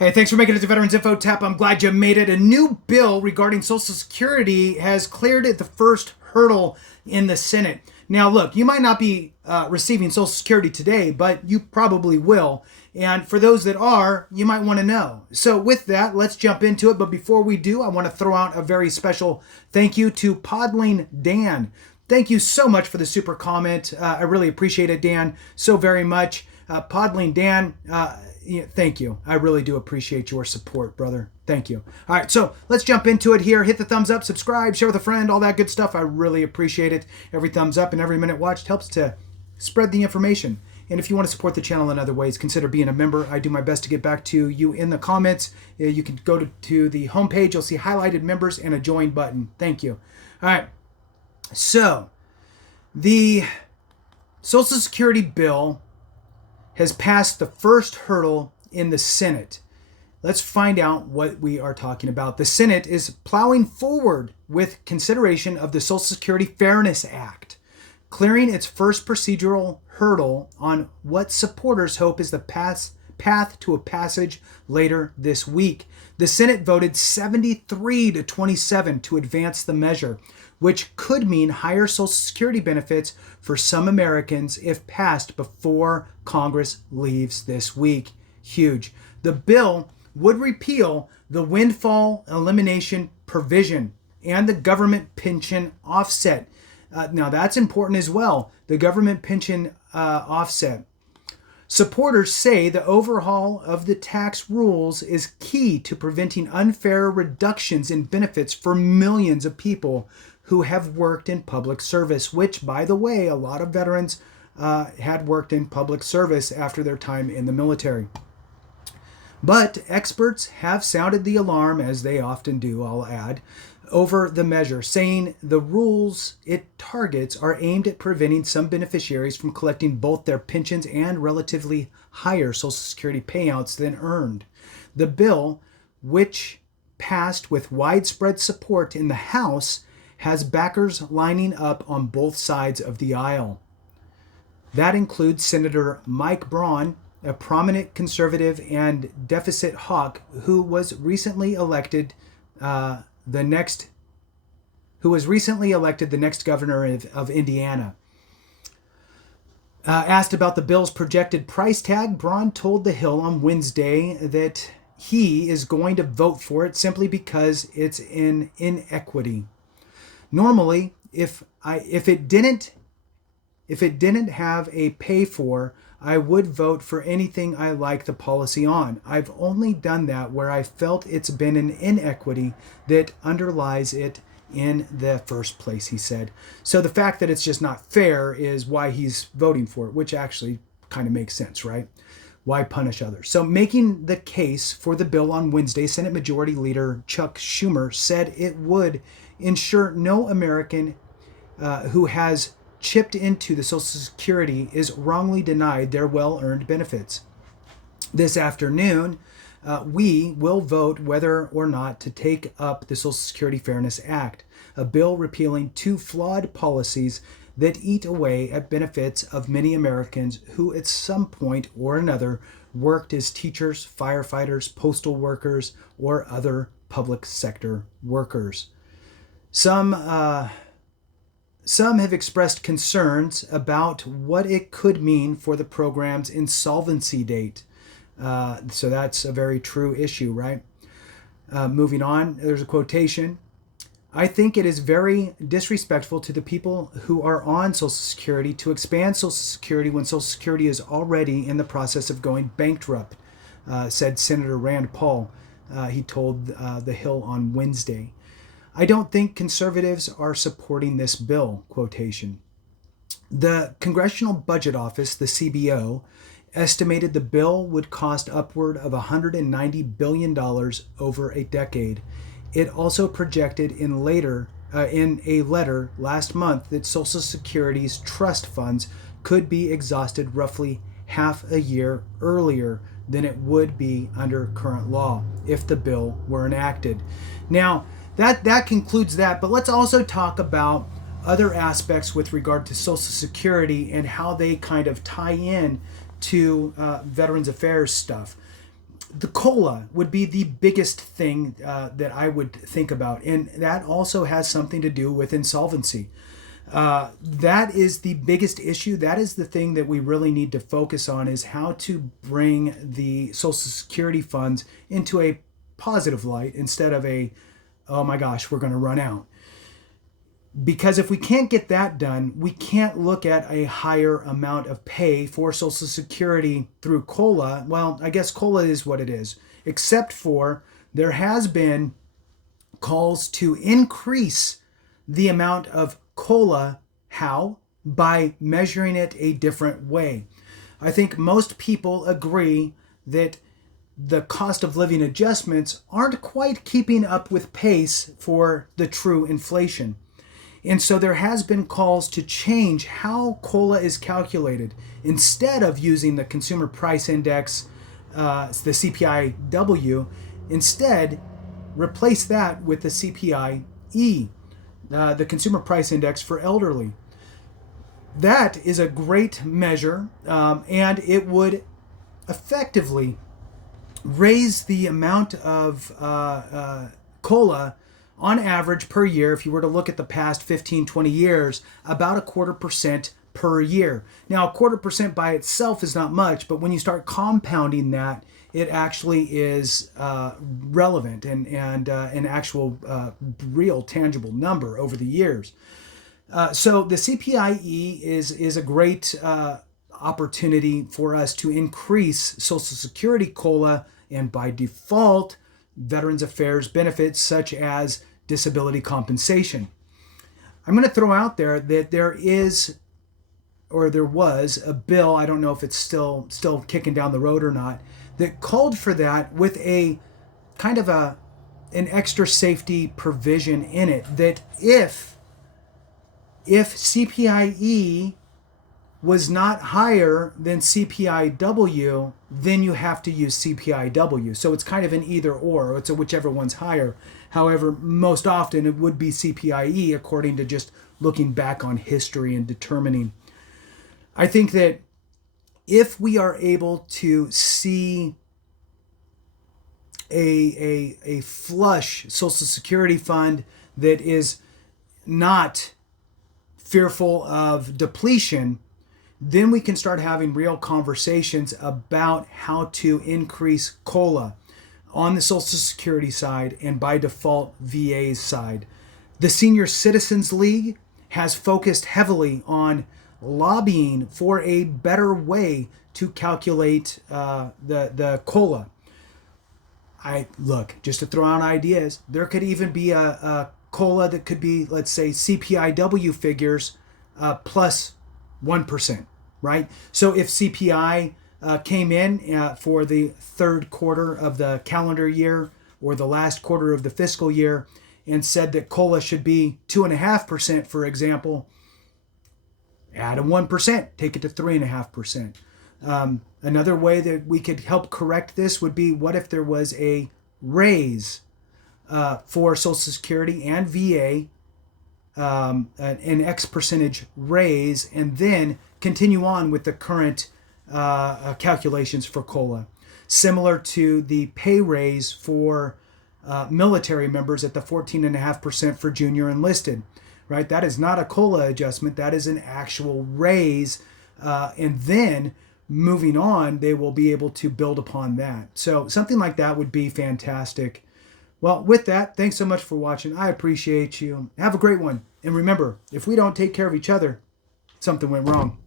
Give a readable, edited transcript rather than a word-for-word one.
Hey, thanks for making it to Veterans Info Tap. I'm glad you made it. A new bill regarding Social Security has cleared the first hurdle in the Senate. Now, look, you might not be receiving Social Security today, but you probably will. And for those that are, you might want to know. So with that, let's jump into it. But before we do, I want to throw out a very special thank you to Podling Dan. Thank you so much for the super comment. I really appreciate it, Dan, so very much. Podling Dan, thank you. I really do appreciate your support, brother. Thank you. All right, so let's jump into it here. Hit the thumbs up, subscribe, share with a friend, all that good stuff. I really appreciate it. Every thumbs up and every minute watched helps to spread the information. And if you want to support the channel in other ways, consider being a member. I do my best to get back to you in the comments. You can go to the homepage. You'll see highlighted members and a join button. Thank you. All right. So the Social Security bill has passed the first hurdle in the Senate. Let's find out what we are talking about. The Senate is plowing forward with consideration of the Social Security Fairness Act, clearing its first procedural hurdle on what supporters hope is the path to a passage later this week. The Senate voted 73-27 to advance the measure, which could mean higher Social Security benefits for some Americans if passed before Congress leaves this week. Huge. The bill would repeal the windfall elimination provision and the government pension offset. Now that's important as well, the government pension offset. Supporters say the overhaul of the tax rules is key to preventing unfair reductions in benefits for millions of people who have worked in public service, which, by the way, a lot of veterans had worked in public service after their time in the military. But experts have sounded the alarm, as they often do, I'll add, over the measure, saying the rules it targets are aimed at preventing some beneficiaries from collecting both their pensions and relatively higher Social Security payouts than earned. The bill, which passed with widespread support in the House, has backers lining up on both sides of the aisle. That includes Senator Mike Braun, a prominent conservative and deficit hawk who was recently elected the next governor of Indiana. Asked about the bill's projected price tag, Braun told The Hill on Wednesday that he is going to vote for it simply because it's an inequity. Normally, if it didn't have a pay for, I would vote for anything I like the policy on. I've only done that where I felt it's been an inequity that underlies it in the first place, he said. So the fact that it's just not fair is why he's voting for it, which actually kind of makes sense, right? Why punish others? So making the case for the bill on Wednesday, Senate Majority Leader Chuck Schumer said it would ensure no American who has chipped into the Social Security is wrongly denied their well-earned benefits. This afternoon, we will vote whether or not to take up the Social Security Fairness Act, a bill repealing two flawed policies that eat away at benefits of many Americans who at some point or another worked as teachers, firefighters, postal workers, or other public sector workers. Some have expressed concerns about what it could mean for the program's insolvency date. So that's a very true issue, right? Moving on, there's a quotation. I think it is very disrespectful to the people who are on Social Security to expand Social Security when Social Security is already in the process of going bankrupt, said Senator Rand Paul. He told The Hill on Wednesday. I don't think conservatives are supporting this bill, quotation. The Congressional Budget Office, the CBO, estimated the bill would cost upward of $190 billion over a decade. It also projected in a letter last month that Social Security's trust funds could be exhausted roughly half a year earlier than it would be under current law if the bill were enacted. Now, that concludes that, but let's also talk about other aspects with regard to Social Security and how they kind of tie in to Veterans Affairs stuff. the COLA would be the biggest thing that I would think about. And that also has something to do with insolvency. That is the biggest issue. That is the thing that we really need to focus on, is how to bring the Social Security funds into a positive light instead of a, oh my gosh, we're going to run out. Because if we can't get that done, we can't look at a higher amount of pay for Social Security through COLA. Well, I guess COLA is what it is, except for there has been calls to increase the amount of COLA. How? By measuring it a different way. I think most people agree that the cost of living adjustments aren't quite keeping up with pace for the true inflation. And so there has been calls to change how COLA is calculated. Instead of using the Consumer Price Index, the CPI-W, instead replace that with the CPI-E, the Consumer Price Index for elderly. That is a great measure, and it would effectively raise the amount of COLA on average per year, if you were to look at the past 15, 20 years, about 0.25% per year. Now, 0.25% by itself is not much, but when you start compounding that, it actually is relevant and an actual real tangible number over the years. So the CPIE is a great opportunity for us to increase Social Security COLA, and by default, Veterans Affairs benefits such as disability compensation. I'm going to throw out there that there was a bill, I don't know if it's still kicking down the road or not, that called for that with a kind of an extra safety provision in it, that if CPIE was not higher than CPIW, then you have to use CPIW. So it's kind of an either or. It's a whichever one's higher. However, most often it would be CPIE, according to just looking back on history and determining. I think that if we are able to see a flush Social Security fund that is not fearful of depletion, then we can start having real conversations about how to increase COLA on the Social Security side and by default VA's side. The Senior Citizens League has focused heavily on lobbying for a better way to calculate the COLA. Just to throw out ideas, there could even be a COLA that could be, let's say, CPIW figures plus 1%, right? So if CPI came in for the third quarter of the calendar year or the last quarter of the fiscal year and said that COLA should be 2.5%, for example, add a 1%, take it to 3.5%. Another way that we could help correct this would be, what if there was a raise for Social Security and VA, an X percentage raise, and then continue on with the current calculations for COLA. Similar to the pay raise for military members at the 14.5% for junior enlisted, right? That is not a COLA adjustment. That is an actual raise. And then moving on, they will be able to build upon that. So something like that would be fantastic. Well, with that, thanks so much for watching. I appreciate you. Have a great one. And remember, if we don't take care of each other, something went wrong.